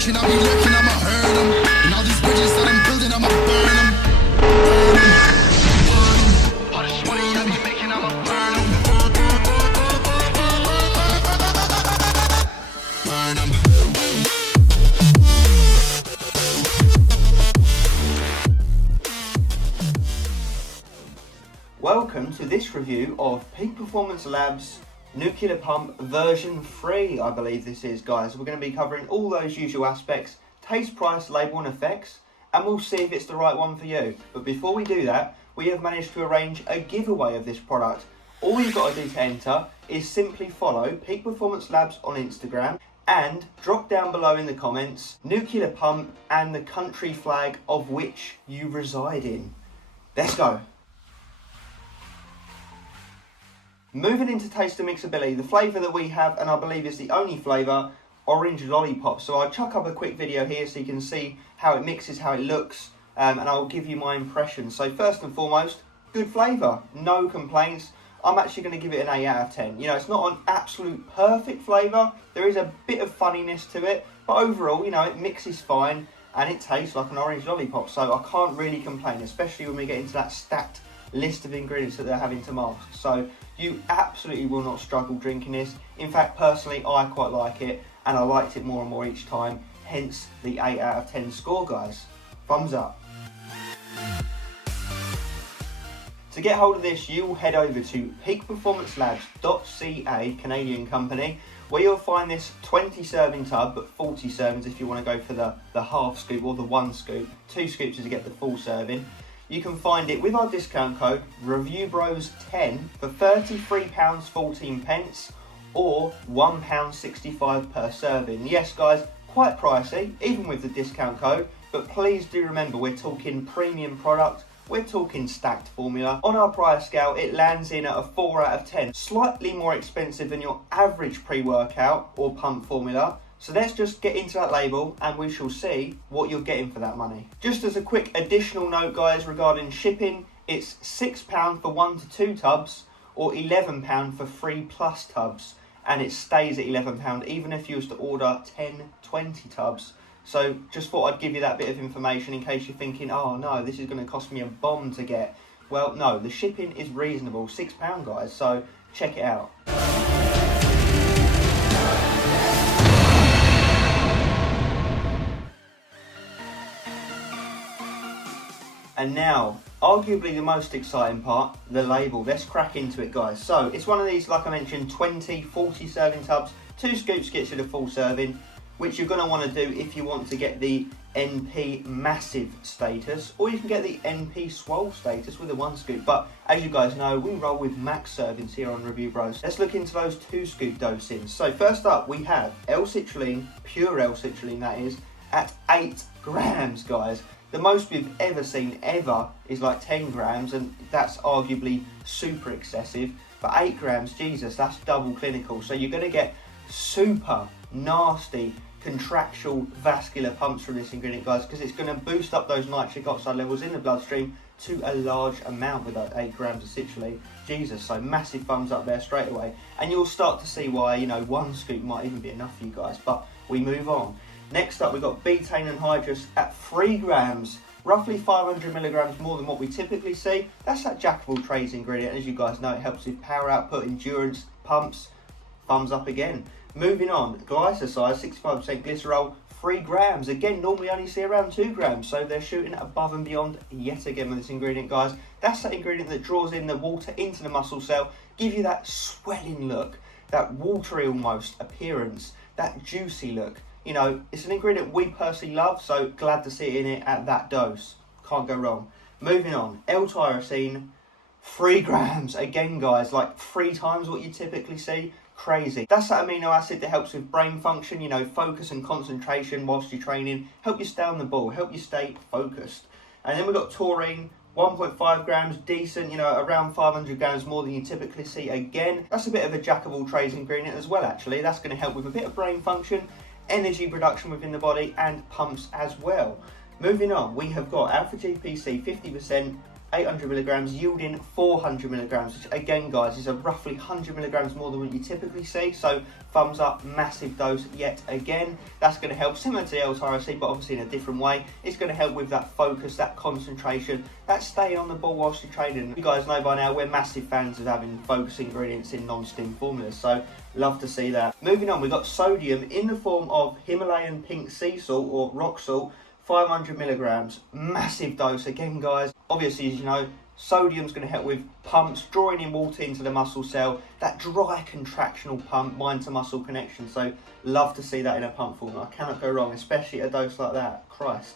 lurking, I'll be lurking, I'ma hurt them. And all these bridges that I'm building, I'ma burn them. Burn them. All this money I be making, I'ma burn them. Burn them. Welcome to this review of Peak Performance Labs Nuclear Pump version 3, I believe this is, guys. We're going to be covering all those usual aspects, taste, price, label and effects, and we'll see if it's the right one for you. But before we do that, we have managed to arrange a giveaway of this product. All you've got to do to enter is simply follow Peak Performance Labs on Instagram and drop down below in the comments Nuclear Pump and the country flag of which you reside in. Let's go. Moving into taste and mixability, the flavour that we have, and I believe is the only flavour, orange lollipop. So I'll chuck up a quick video here so you can see how it mixes, how it looks, and I'll give you my impressions. So first and foremost, good flavour, no complaints. I'm actually going to give it an 8 out of 10. You know, it's not an absolute perfect flavour, there is a bit of funniness to it, but overall, you know, it mixes fine and it tastes like an orange lollipop. So I can't really complain, especially when we get into that stacked list of ingredients that they're having to mask. So you absolutely will not struggle drinking this. In fact, personally, I quite like it, and I liked it more and more each time, hence the 8 out of 10 score, guys. Thumbs up. To get hold of this, you will head over to peakperformancelabs.ca, Canadian company, where you'll find this 20 serving tub, but 40 servings if you want to go for the half scoop or the 1 scoop. 2 scoops to get the full serving. You can find it with our discount code ReviewBros10 for £33.14 or £1.65 per serving. Yes guys, quite pricey, even with the discount code, but please do remember we're talking premium product, we're talking stacked formula. On our price scale, it lands in at a 4 out of 10, slightly more expensive than your average pre-workout or pump formula. So let's just get into that label and we shall see what you're getting for that money. Just as a quick additional note, guys, regarding shipping, it's £6 for 1 to 2 tubs or £11 for 3+ tubs. And it stays at £11 even if you was to order 10, 20 tubs. So just thought I'd give you that bit of information in case you're thinking, oh no, this is going to cost me a bomb to get. Well, no, the shipping is reasonable, £6 guys, so check it out. And now, arguably the most exciting part, the label. Let's crack into it, guys. So, it's one of these, like I mentioned, 20, 40 serving tubs. 2 scoops gets you the full serving, which you're going to want to do if you want to get the NP massive status, or you can get the NP swole status with a 1 scoop. But as you guys know, we roll with max servings here on Review Bros. Let's look into those 2 scoop dosings. So first up, we have L-citrulline, pure L-citrulline that is, at 8 grams, guys. The most we've ever seen ever is like 10 grams, and that's arguably super excessive. But 8 grams, Jesus, that's double clinical. So you're going to get super nasty contractual vascular pumps from this ingredient, guys, because it's going to boost up those nitric oxide levels in the bloodstream to a large amount with that 8 grams of citrulline. Jesus, so massive thumbs up there straight away. And you'll start to see why, you know, 1 scoop might even be enough for you guys. But we move on. Next up, we've got betaine anhydrous at 3 grams, roughly 500 milligrams more than what we typically see. That's that jack of all trades ingredient. As you guys know, it helps with power output, endurance, pumps. Thumbs up again. Moving on, glycoside, 65% glycerol, 3 grams. Again, normally only see around 2 grams, so they're shooting above and beyond yet again with this ingredient, guys. That's that ingredient that draws in the water into the muscle cell, give you that swelling look, that watery almost appearance, that juicy look. You know, it's an ingredient we personally love, so glad to see it in it at that dose. Can't go wrong. Moving on, L-tyrosine, 3 grams. Again, guys, like 3 times what you typically see. Crazy. That's that amino acid that helps with brain function, you know, focus and concentration whilst you're training, help you stay on the ball, help you stay focused. And then we've got taurine, 1.5 grams, decent, you know, around 500 grams more than you typically see. Again, that's a bit of a jack of all trades ingredient as well, actually. That's going to help with a bit of brain function, energy production within the body, and pumps as well. Moving on, we have got alpha GPC 50%, 800 milligrams, yielding 400 milligrams, which again, guys, is a roughly 100 milligrams more than what you typically see. So thumbs up, massive dose yet again. That's going to help, similar to the L-tyrosine, but obviously in a different way. It's going to help with that focus, that concentration, that staying on the ball whilst you're training. You guys know by now we're massive fans of having focus ingredients in non-stim formulas, so love to see that. Moving on, we've got sodium in the form of Himalayan pink sea salt or rock salt, 500 milligrams, massive dose again, guys. Obviously, as you know, sodium's going to help with pumps, drawing in water into the muscle cell, that dry contractional pump, mind to muscle connection. So love to see that in a pump formula. I cannot go wrong, especially at a dose like that. Christ.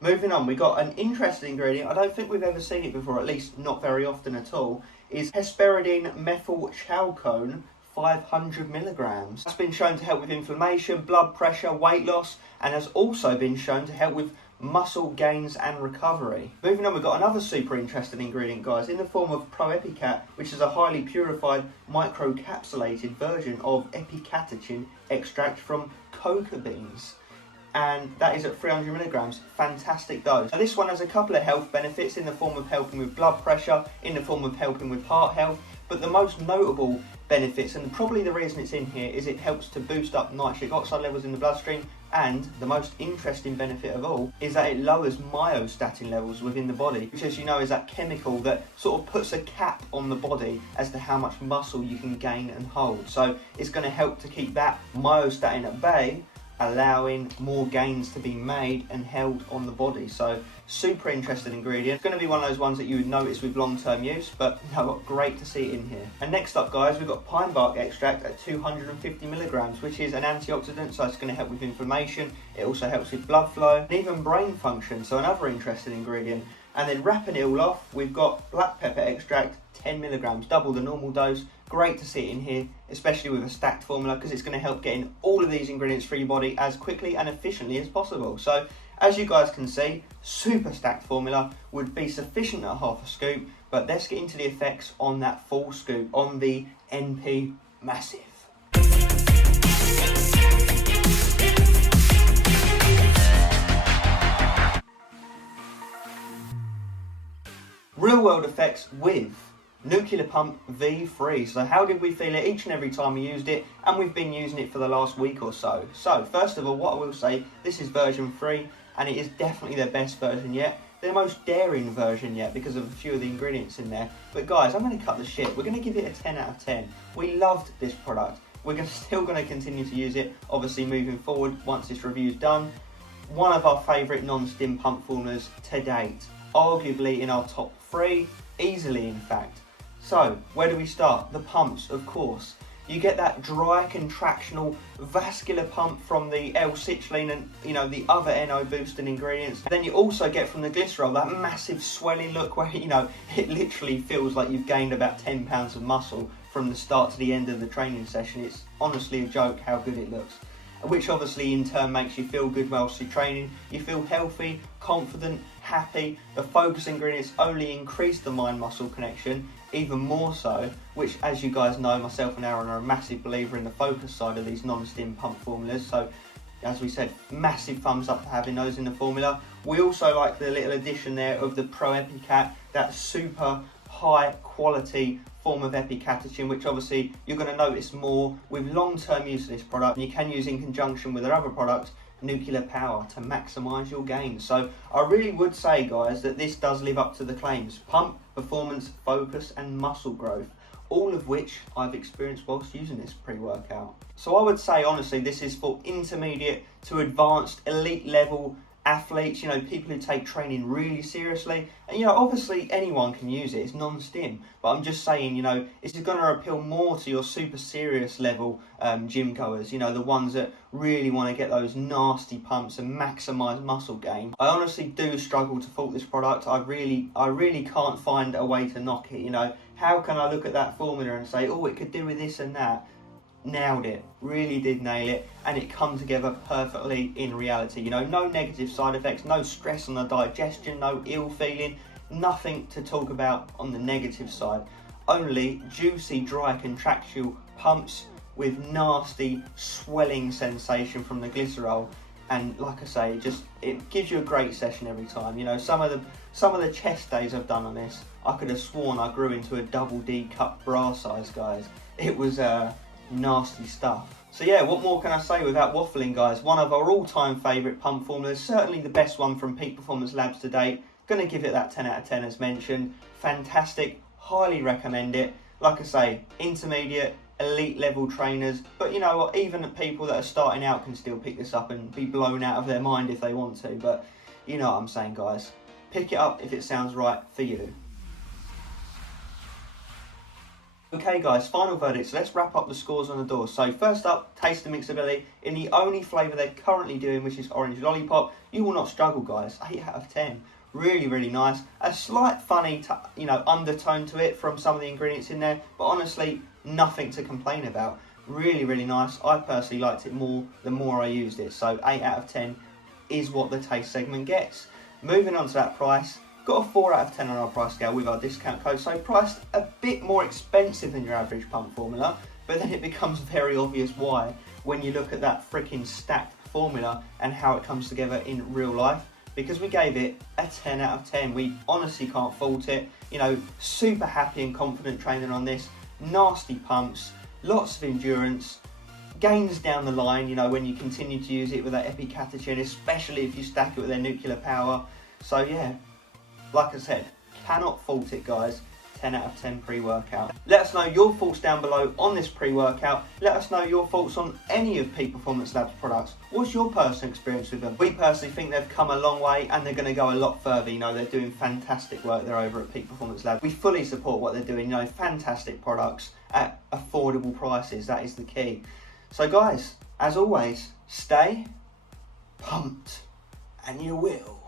Moving on, we got an interesting ingredient. I don't think we've ever seen it before, at least not very often at all, is hesperidine methyl chalcone, 500 milligrams. That's been shown to help with inflammation, blood pressure, weight loss, and has also been shown to help with muscle gains and recovery. Moving on, we've got another super interesting ingredient, guys, in the form of PREWORKOUT, which is a highly purified microcapsulated version of epicatechin extract from coca beans. And that is at 300 milligrams. Fantastic dose. Now, this one has a couple of health benefits in the form of helping with blood pressure, in the form of helping with heart health, but the most notable benefits, and probably the reason it's in here, is it helps to boost up nitric oxide levels in the bloodstream, and the most interesting benefit of all is that it lowers myostatin levels within the body, which, as you know, is that chemical that sort of puts a cap on the body as to how much muscle you can gain and hold. So it's going to help to keep that myostatin at bay, allowing more gains to be made and held on the body. So super interesting ingredient. It's going to be one of those ones that you would notice with long-term use, but no, great to see it in here. And next up, guys, we've got pine bark extract at 250 milligrams, which is an antioxidant, so it's going to help with inflammation. It also helps with blood flow and even brain function, so another interesting ingredient. And then wrapping it all off, we've got black pepper extract, 10 milligrams, double the normal dose. Great to see it in here, especially with a stacked formula, because it's going to help getting all of these ingredients through your body as quickly and efficiently as possible. So as you guys can see, super stacked formula would be sufficient at half a scoop, but let's get into the effects on that full scoop, on the NP Massive. Real world effects with Nuclear Pump V3. So how did we feel it each and every time we used it? And we've been using it for the last week or so. So first of all, what I will say, this is version 3, and it is definitely their best version yet. Their most daring version yet, because of a few of the ingredients in there. But guys, I'm going to cut the shit. We're going to give it a 10 out of 10. We loved this product. We're still going to continue to use it, obviously moving forward once this review is done. One of our favourite non-stim pump formulas to date. Arguably in our top 3, easily in fact. So, where do we start? The pumps, of course. You get that dry, contractional, vascular pump from the L-citrulline and, you know, the other NO-boosting ingredients. Then you also get from the glycerol that massive swelling look where, you know, it literally feels like you've gained about 10 pounds of muscle from the start to the end of the training session. It's honestly a joke how good it looks, which obviously in turn makes you feel good whilst you're training. You feel healthy, confident, happy. The focus ingredients only increase the mind-muscle connection even more so, which, as you guys know, myself and Aaron are a massive believer in the focus side of these non-stim pump formulas. So as we said, massive thumbs up for having those in the formula. We also like the little addition there of the PREWORKOUT, that super high quality form of epicatechin, which obviously you're going to notice more with long-term use of this product, and you can use in conjunction with their other product, Nuclear Power, to maximise your gains. So I really would say, guys, that this does live up to the claims: pump, performance, focus and muscle growth, all of which I've experienced whilst using this pre-workout. So I would say, honestly, this is for intermediate to advanced elite level athletes, you know, people who take training really seriously. And, you know, obviously anyone can use it, it's non-stim, but I'm just saying, you know, it's going to appeal more to your super serious level gym goers, you know, the ones that really want to get those nasty pumps and maximise muscle gain. I honestly do struggle to fault this product. I really can't find a way to knock it, you know. How can I look at that formula and say, oh, it could do with this and that? Nailed it, really did nail it, and it come together perfectly in reality. You know, no negative side effects, no stress on the digestion, no ill feeling, nothing to talk about on the negative side. Only juicy, dry, contractual pumps with nasty swelling sensation from the glycerol. And like I say, it gives you a great session every time. You know, some of the chest days I've done on this, I could have sworn I grew into a double D cup bra size, guys. It was nasty stuff. So yeah, what more can I say without waffling, guys? One of our all-time favourite pump formulas, certainly the best one from Peak Performance Labs to date. Gonna give it that 10 out of 10 as mentioned. Fantastic, highly recommend it. Like I say, intermediate, elite level trainers, but you know what, even people that are starting out can still pick this up and be blown out of their mind if they want to. But you know what I'm saying, guys. Pick it up if it sounds right for you. Okay guys, final verdict, so let's wrap up the scores on the door. So first up, taste and mixability. In the only flavour they're currently doing, which is orange lollipop, you will not struggle, guys. 8 out of 10. Really, really nice. A slight funny, undertone to it from some of the ingredients in there, but honestly, nothing to complain about. Really, really nice. I personally liked it more the more I used it. So 8 out of 10 is what the taste segment gets. Moving on to that price. Got a 4 out of 10 on our price scale with our discount code, so priced a bit more expensive than your average pump formula, but then it becomes very obvious why when you look at that freaking stacked formula and how it comes together in real life, because we gave it a 10 out of 10. We honestly can't fault it. You know, super happy and confident training on this. Nasty pumps, lots of endurance, gains down the line, you know, when you continue to use it with that epicatechin, especially if you stack it with their nuclear power. So yeah, like I said, cannot fault it, guys. 10 out of 10 pre-workout. Let us know your thoughts down below on this pre-workout. Let us know your thoughts on any of Peak Performance Labs products. What's your personal experience with them? We personally think they've come a long way and they're going to go a lot further. You know, they're doing fantastic work there over at Peak Performance Labs. We fully support what they're doing. You know, fantastic products at affordable prices. That is the key. So guys, as always, stay pumped and you will